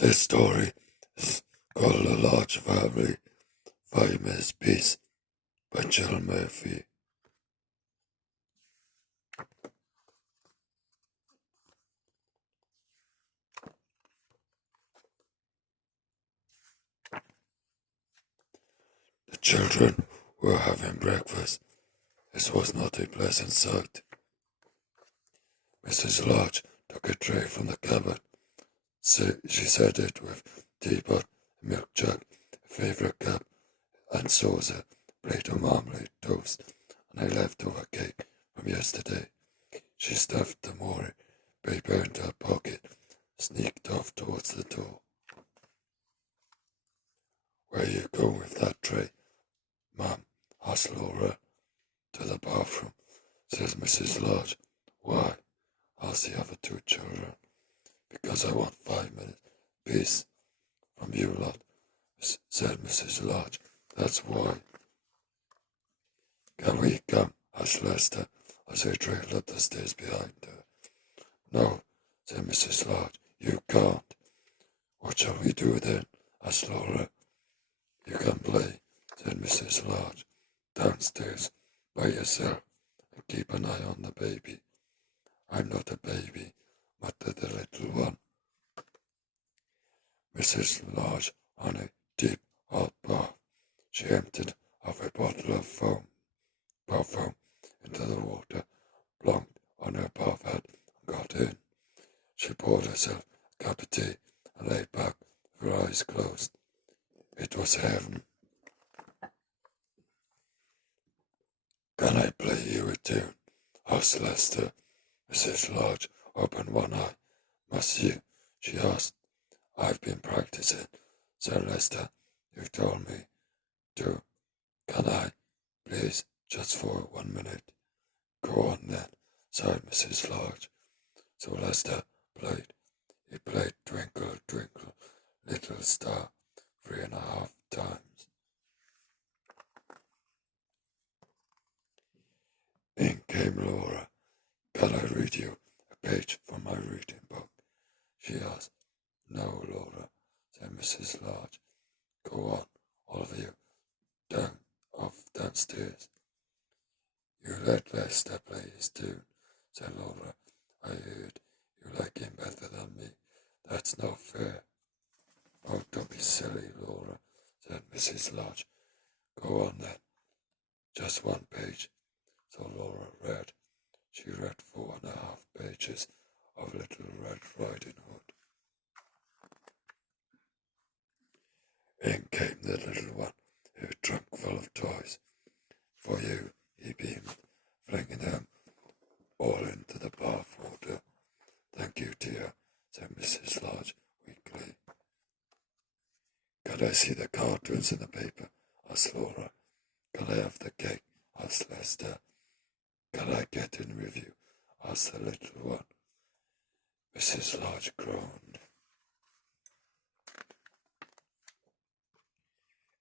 This story is called A Large Family, 5 Minutes Peace by Jill Murphy. The children were having breakfast. This was not a pleasant sight. Mrs. Large took a tray from the cupboard. She set it with teapot, a milk jug, a favourite cup, and saucer, a plate of marmalade, toast, and a leftover cake from yesterday. She stuffed the more paper into her pocket, sneaked off towards the door. "Where you going with that tray, Mum?" asked Laura. "To the bathroom," says Mrs. Large. "Why?" asked the other two children. "Because I want 5 minutes peace from you lot," said Mrs. Large. "That's why." "Can we come?" asked Lester as they trailed up the stairs behind her. "No," said Mrs. Large, "you can't." "What shall we do then?" asked Laura. "You can play," said Mrs. Large, "downstairs by yourself and keep an eye on the baby." "I'm not a baby," muttered the little one. Mrs. Large on a deep hot bath. She emptied half a bottle of bath foam into the water, plonked on her bath hat, and got in. She poured herself a cup of tea and lay back with her eyes closed. It was heaven. "Can I play you a tune?" asked Lester. Mrs. Large opened one eye. "Must you?" she asked. "I've been practicing," said Lester. "You told me to. Can I, please, just for 1 minute?" "Go on then," sighed Mrs. Large. So Lester played. He played Twinkle, Twinkle, Little Star 3.5 times. In came Laura. "Can I read you a page from my reading book?" she asked. "No, Laura," said Mrs. Large. "Go on, all of you, downstairs." "You let Lester play his tune," said Laura. "I heard you like him better than me. That's not fair." "Oh, don't be silly, Laura," said Mrs. Large. "Go on then. Just one page." So Laura read. She read 4.5 pages of Little Red Riding Hood. In came the little one, her trunk full of toys. "For you," he beamed, flinging them all into the bath water. "Thank you, dear," said Mrs. Large weakly. "Can I see the cartoons in the paper?" asked Laura. "Can I have the cake?" asked Lester. "Can I get in with you?" asked the little one. Mrs. Large groaned.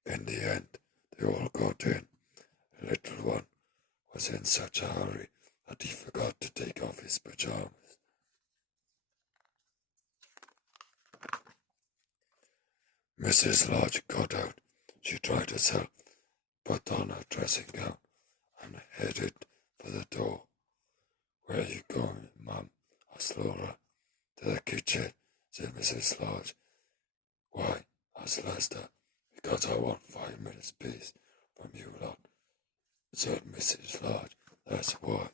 In the end, they all got in. The little one was in such a hurry that he forgot to take off his pajamas. Mrs. Large got out. She dried herself, put on her dressing gown, and headed for the door. "Where are you going, Mum?" asked Laura. "To the kitchen," said Mrs. Large. "Why?" asked Lester. "Because I want 5 minutes peace from you lot," said Mrs. Large. "That's why."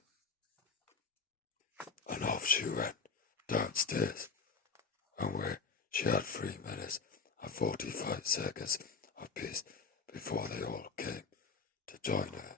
And off she went downstairs, and where she had 3 minutes and 45 seconds of peace before they all came to join her.